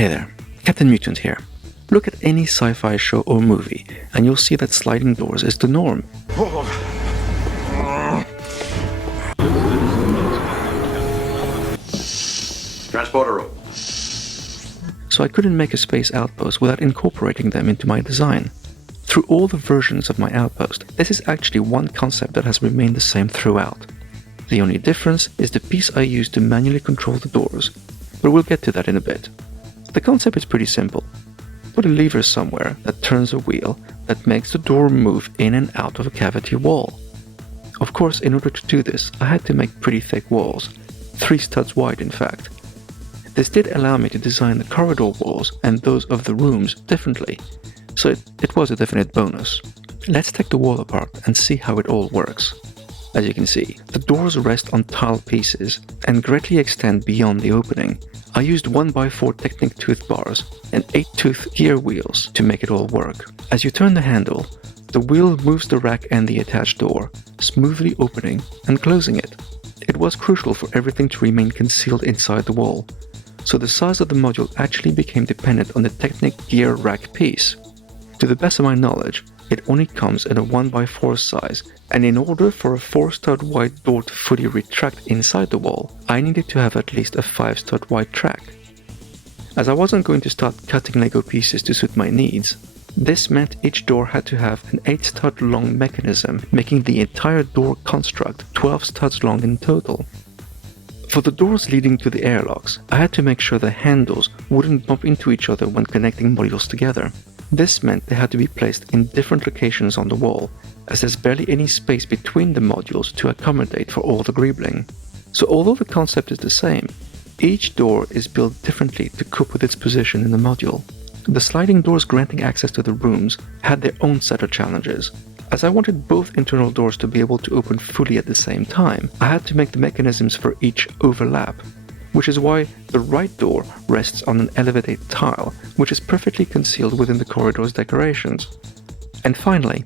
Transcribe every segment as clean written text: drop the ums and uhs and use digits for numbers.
Hey there, Captain Mutant here. Look at any sci-fi show or movie, and you'll see that sliding doors is the norm. Transporter room. So I couldn't make a space outpost without incorporating them into my design. Through all the versions of my outpost, this is actually one concept that has remained the same throughout. The only difference is the piece I used to manually control the doors, but we'll get to that in a bit. The concept is pretty simple. Put a lever somewhere that turns a wheel that makes the door move in and out of a cavity wall. Of course, in order to do this, I had to make pretty thick walls, 3 studs wide in fact. This did allow me to design the corridor walls and those of the rooms differently, so it was a definite bonus. Let's take the wall apart and see how it all works. As you can see, the doors rest on tile pieces and greatly extend beyond the opening. I used 1x4 Technic tooth bars and 8-tooth gear wheels to make it all work. As you turn the handle, the wheel moves the rack and the attached door, smoothly opening and closing it. It was crucial for everything to remain concealed inside the wall, so the size of the module actually became dependent on the Technic gear rack piece. To the best of my knowledge, it only comes in a 1x4 size, and in order for a 4-stud wide door to fully retract inside the wall, I needed to have at least a 5-stud wide track. As I wasn't going to start cutting Lego pieces to suit my needs, this meant each door had to have an 8-stud long mechanism, making the entire door construct 12 studs long in total. For the doors leading to the airlocks, I had to make sure the handles wouldn't bump into each other when connecting modules together. This meant they had to be placed in different locations on the wall, as there's barely any space between the modules to accommodate for all the greebling. So although the concept is the same, each door is built differently to cope with its position in the module. The sliding doors granting access to the rooms had their own set of challenges. As I wanted both internal doors to be able to open fully at the same time, I had to make the mechanisms for each overlap, which is why the right door rests on an elevated tile, which is perfectly concealed within the corridor's decorations. And finally,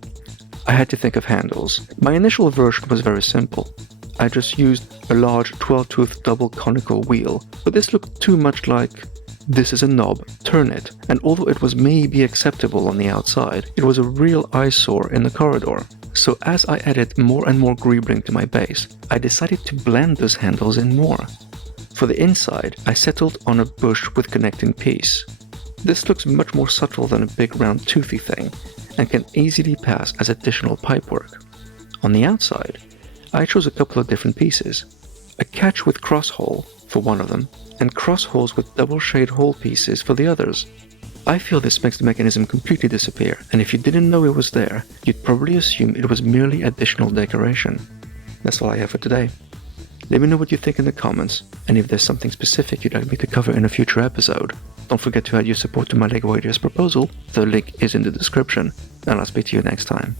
I had to think of handles. My initial version was very simple. I just used a large 12-tooth double conical wheel, but this looked too much like, this is a knob, turn it, and although it was maybe acceptable on the outside, it was a real eyesore in the corridor. So as I added more and more greebling to my base, I decided to blend those handles in more. For the inside, I settled on a bush with connecting piece. This looks much more subtle than a big round toothy thing, and can easily pass as additional pipework. On the outside, I chose a couple of different pieces. A catch with cross hole for one of them, and cross holes with double shade hole pieces for the others. I feel this makes the mechanism completely disappear, and if you didn't know it was there, you'd probably assume it was merely additional decoration. That's all I have for today. Let me know what you think in the comments, and if there's something specific you'd like me to cover in a future episode. Don't forget to add your support to my LEGO Ideas proposal, the link is in the description, and I'll speak to you next time.